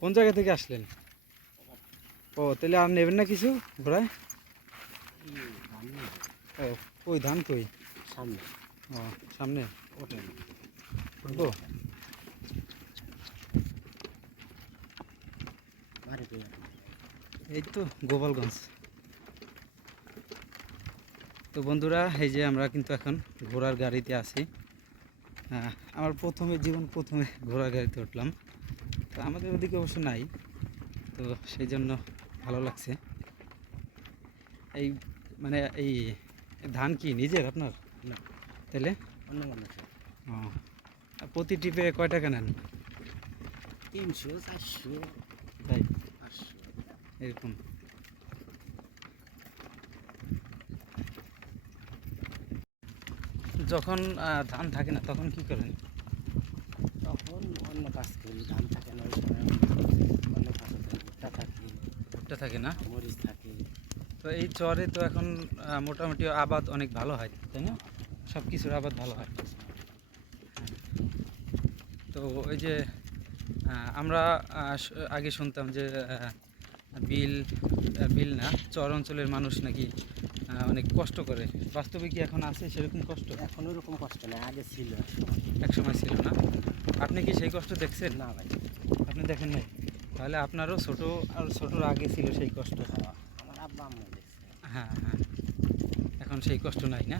কোন জায়গা থেকে আসলেন? ও তাহলে আর নেবেন না কিছু ঘোড়ায়? ও ওই ধান কই? সামনে। ও সামনে? ওটাই। এই তো গোপালগঞ্জ। তো বন্ধুরা এই যে আমরা কিন্তু এখন ঘোড়ার গাড়িতে আছি। আমার প্রথমে জীবন প্রথমে ঘোড়ার গাড়িতে উঠলাম। তো আমাদের ওদিকে অবশ্য নাই। তো সেই জন্য ভালো লাগছে। এই মানে এই ধান কি নিজের আপনার? না। তাহলে অন্য মানুষের ও। প্রতি টিপে কয় টাকা নেন? তিনশো চারশো তাই? পাঁচশো। এরকম। যখন ধান থাকে না তখন কি করেন? তখন অন্য কাজ করি ধান থাকে না ওই সময় অন্য কাজ থাকে ভুট্টা থাকে ভুট্টা থাকে না? মরিচ থাকে। তো এই চরে তো এখন মোটামুটি আবাদ অনেক ভালো হয় তাই না? সব কিছুর আবাদ ভালো হয়। তো ওই যে আমরা আগে শুনতাম যে বিল বিল না চর অঞ্চলের মানুষ নাকি অনেক কষ্ট করে। বাস্তবে কি এখন আছে সেরকম কষ্ট? এখন ওরকম কষ্ট নেই আগে ছিল। এক সময় ছিল না। আপনি কি সেই কষ্ট দেখছেন? না ভাই। আপনি দেখেন নাই? তাহলে আপনারও ছোট আর ছোটোর আগে ছিল সেই কষ্ট। আমার আব্বা আম্মু হ্যাঁ হ্যাঁ। এখন সেই কষ্ট নাই না।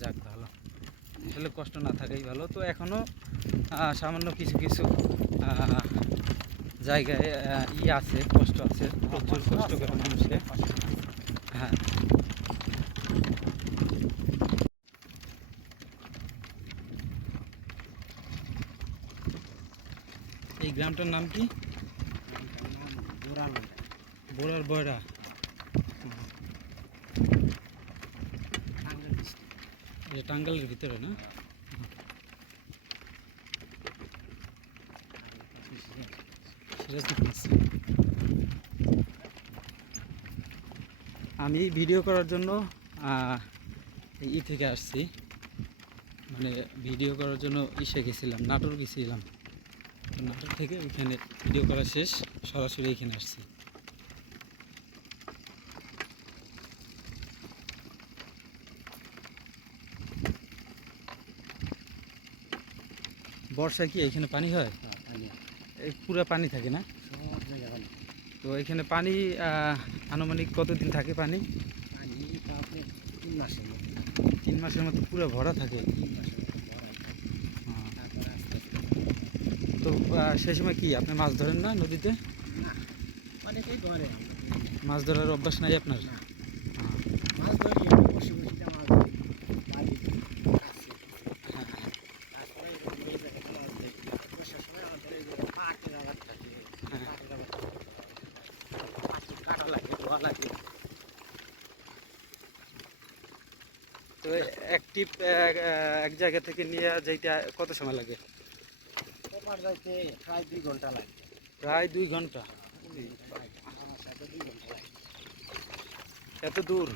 যাক ভালো। আসলে কষ্ট না থাকাই ভালো। তো এখনও সামান্য কিছু কিছু জায়গায় ই আছে কষ্ট আছে প্রচুর কষ্ট করে মানুষে হ্যাঁ। গ্রামটার নাম কি? বোরার বয়রা। এটা টাঙ্গালের ভিতরে না? আমি ভিডিও করার জন্য ই থেকে আসছি। মানে ভিডিও করার জন্য ইসে গেছিলাম, নাটোর গেছিলাম। তো নাটোর থেকে ওইখানে ভিডিও করা শেষ সরাসরি এখানে আসছি। বর্ষায় কি এখানে পানি হয়? এই পুরো পানি থাকে না? তো এখানে পানি আনুমানিক কতদিন থাকে পানি? তিন মাসের মতো পুরো ভরা থাকে তিন মাসের মতো ভরা থাকে। আহ, তারপরে আস্তে আস্তে তো সেই সময় কি আপনি মাছ ধরেন না নদীতে? অনেকেই ধরে মাছ ধরার অভ্যাস নাই আপনার? মাছ ধরি বসে বসে মাছ ধরি বাড়িতে কাছে। হ্যাঁ, তো এক টিপ এক জায়গা থেকে নিয়ে যাইতে কত সময় লাগে? ওপার যাইতে প্রায় দুই ঘণ্টা লাগে। প্রায় দুই ঘণ্টা। এত দূর?